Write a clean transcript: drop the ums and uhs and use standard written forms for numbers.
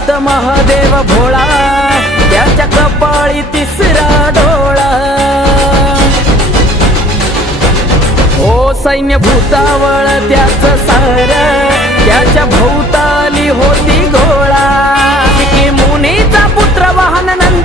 साक्षात महादेव भोळा, त्याच्या कपाळी तिसरा डोळा। ओ सैन्य भूतावळ त्याच सार, त्याच्या भोवताली होती